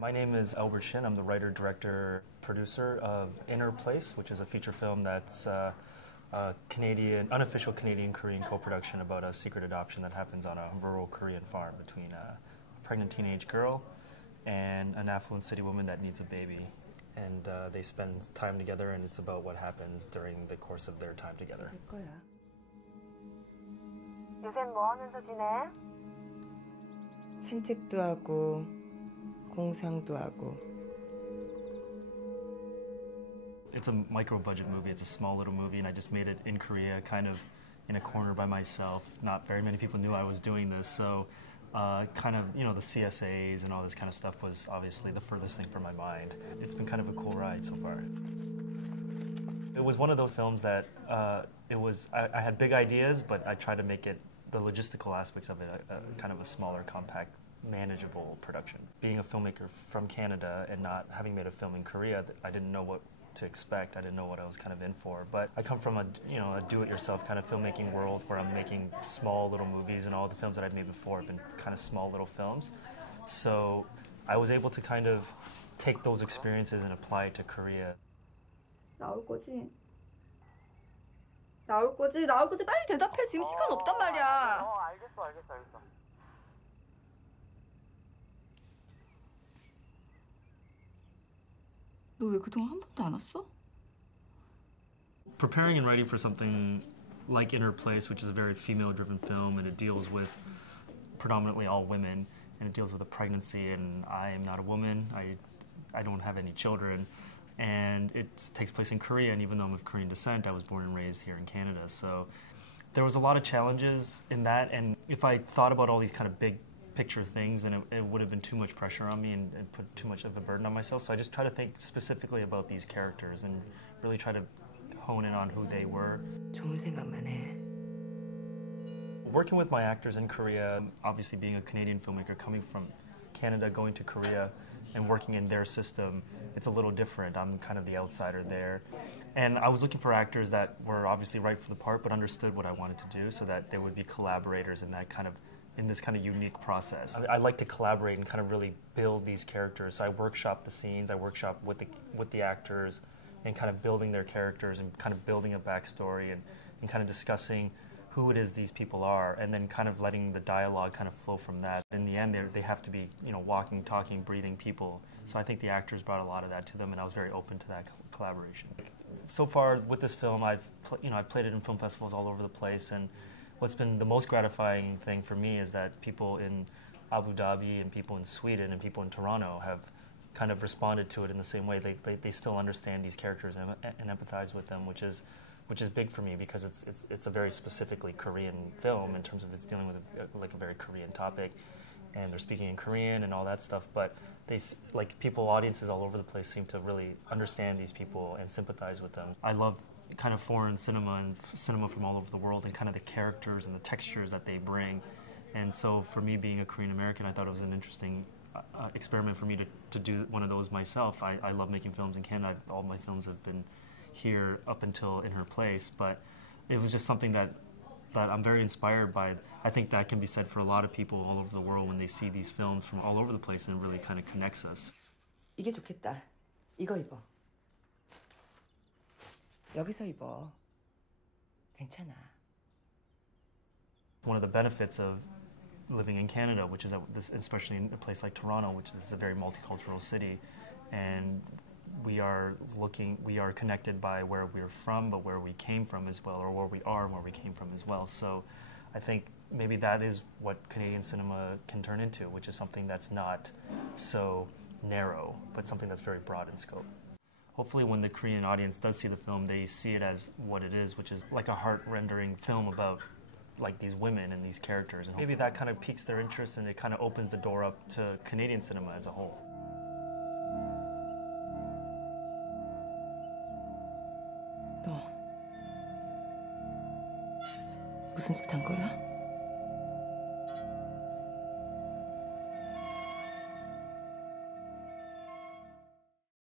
My name is Albert Shin. I'm the writer, director, producer of Inner Place, which is a feature film that's a unofficial Canadian-Korean co-production about a secret adoption that happens on a rural Korean farm between a pregnant teenage girl and an affluent city woman that needs a baby. And they spend time together, and it's about what happens during the course of their time together. 요샌 뭐 하면서 지내? 산책도 하고 공상도 하고. It's a micro-budget movie. It's a small little movie, and I just made it in Korea, kind of in a corner by myself. Not very many people knew I was doing this, so kind of, you know, the CSAs and all this kind of stuff was obviously the furthest thing from my mind. It's been kind of a cool ride so far. It was one of those films that I had big ideas, but I tried to make it, the logistical aspects of it, kind of a smaller, compact, manageable production. Being a filmmaker from Canada and not having made a film in Korea, I didn't know what to expect. I didn't know what I was kind of in for. But I come from a do-it-yourself kind of filmmaking world where I'm making small little movies, and all the films that I've made before have been kind of small little films. So I was able to kind of take those experiences and apply it to Korea. 나올 거지? 나올 거지? 나올 거지? 빨리 대답해. 지금 시간 없단 말이야. 알겠어. 너 왜 그동안 한 번도 안 왔어? Preparing and writing for something like Inner Place, which is a very female-driven film, and it deals with predominantly all women, and it deals with a pregnancy, and I am not a woman. I don't have any children. And it takes place in Korea, and even though I'm of Korean descent, I was born and raised here in Canada. So there was a lot of challenges in that, and if I thought about all these kind of big picture things, then it would have been too much pressure on me and put too much of a burden on myself. So I just try to think specifically about these characters and really try to hone in on who they were. 좋은 생각만 해. Working with my actors in Korea, obviously being a Canadian filmmaker coming from Canada, going to Korea, and working in their system, it's a little different. I'm kind of the outsider there. And I was looking for actors that were obviously right for the part, but understood what I wanted to do so that they would be collaborators in this kind of unique process. I like to collaborate and kind of really build these characters. So I workshop the scenes, I workshop with the actors, and kind of building their characters and kind of building a backstory and kind of discussing who it is these people are, and then kind of letting the dialogue kind of flow from that. In the end, they have to be, you know, walking, talking, breathing people. So I think the actors brought a lot of that to them, and I was very open to that collaboration. So far with this film, I've played it in film festivals all over the place, and what's been the most gratifying thing for me is that people in Abu Dhabi and people in Sweden and people in Toronto have kind of responded to it in the same way. They still understand these characters and empathize with them, which is big for me because it's a very specifically Korean film in terms of it's dealing with a very Korean topic, and they're speaking in Korean and all that stuff. But audiences all over the place seem to really understand these people and sympathize with them. I love kind of foreign cinema and cinema from all over the world and kind of the characters and the textures that they bring. And so for me, being a Korean American, I thought it was an interesting experiment for me to do one of those myself. I love making films in Canada. All my films have been here up until In Her Place, but it was just something that I'm very inspired by. I think that can be said for a lot of people all over the world when they see these films from all over the place, and it really kind of connects us. 이게 좋겠다. 이거 입어. 여기서 입어. 괜찮아. One of the benefits of living in Canada, which is that especially in a place like Toronto, which is a very multicultural city, and we are connected by where we're from, but where we came from as well, or where we are and where we came from as well. So I think maybe that is what Canadian cinema can turn into, which is something that's not so narrow, but something that's very broad in scope. Hopefully when the Korean audience does see the film, they see it as what it is, which is like a heart-rendering film about like these women and these characters. And maybe that kind of piques their interest, and it kind of opens the door up to Canadian cinema as a whole. 너 무슨 짓 한 거야?